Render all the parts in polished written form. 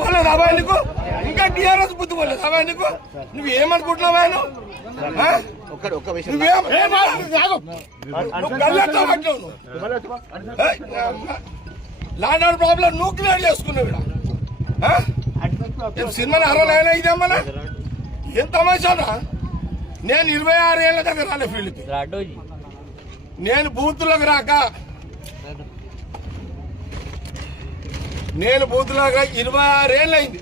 పోలేదు అబ్బాయి నీకు, ఇంకా టీఆర్ఎస్ బుద్ధి పోలేదు అబ్బాయి నీకు. నువ్వేమనుకుంటున్నావా ల్యాండ్ ఆర్డర్ ప్రాబ్లం నువ్వు క్లియర్ చేసుకున్నావు ఇక్కడ సినిమా అరవైనా ఇదేమన్నా ఏం తమాషానా. నేను 26 ఏళ్ళ దగ్గర రాలే ఫీల్డ్కి, నేను బూతులకు రాక 26 ఏళ్ళు అయింది.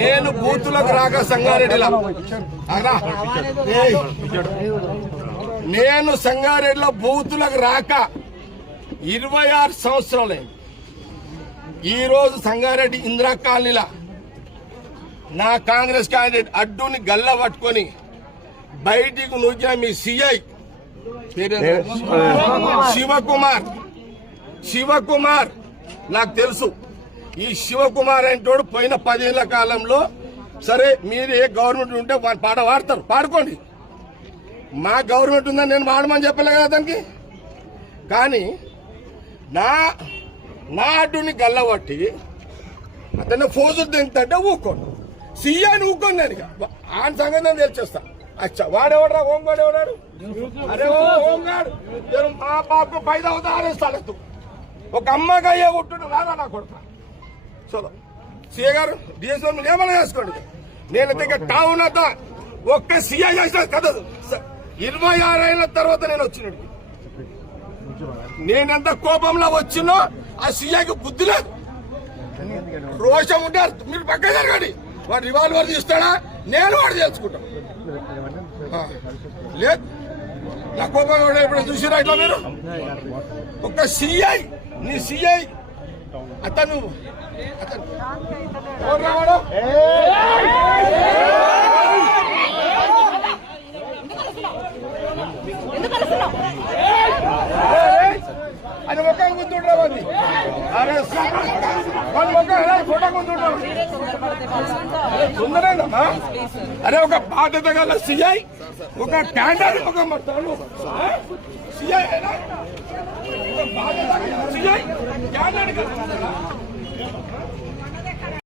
నేను బూతులకు రాక సంగారెడ్డిలో బూతులకు రాక 26 సంవత్సరాలైంది. ఈ రోజు సంగారెడ్డి ఇందిరా కాలనీలా నా కాంగ్రెస్ క్యాండిడేట్ అడ్డుని గల్ల పట్టుకొని బయటికి నూకిన మీ సిఐ శివకుమార్ నాకు తెలుసు. ఈ శివకుమార్ అంటోడు పోయిన 10 ఏళ్ల కాలంలో, సరే మీరు ఏ గవర్నమెంట్ ఉంటే పాట పాడతారు, పాడుకోండి. మా గవర్నమెంట్ ఉందని నేను పాడమని చెప్పలే కదా దానికి. కానీ నా అడ్డుని గల్లబట్టి అతన్ని ఫోజులు దింటే ఊక్కోండి, సీఐని ఊక్కోండి. నేను ఆయన సంగతి నేను తెలిచేస్తా. అచ్చా వాడెవడరా హోంగాడు ఎవడాడు? అరే హోంగాడు మా బాబు 5 అవతారేస్తాడు. ఒక అమ్మగా అయ్యే ఉంటుండే రాదా నా కొడుకు. చలో సీఏ గారు డిఎస్ఓ ఏమైనా చేసుకోండి. నేను దగ్గర టౌన్ అంతా ఒక్క సీఐ చేసిన కదా. 26 ఏళ్ళ తర్వాత నేను వచ్చినట్టు. నేనెంత కోపంలో వచ్చినో ఆ సీఐకి బుద్ధి లేదు, రోషం ఉంటారు. మీరు పక్క జరగండి. వాడు రివాల్వర్ తీస్తాడా, నేను వాడు చేసుకుంటాను. లేదు నా కోపం ఇప్పుడు చూసిరా ఇట్లా మీరు. ఒక సిఐ, నీ సిఐ అతను రావాడు. అది ఒక గుర్తుండ్రా మంది. అరే ఫోటో గుర్తుండ్రా. అరే ఒక బాధ్యత గల సిఐ, ఒక క్యాండర్, ఒక సిఐ సిఐ క్యాండర్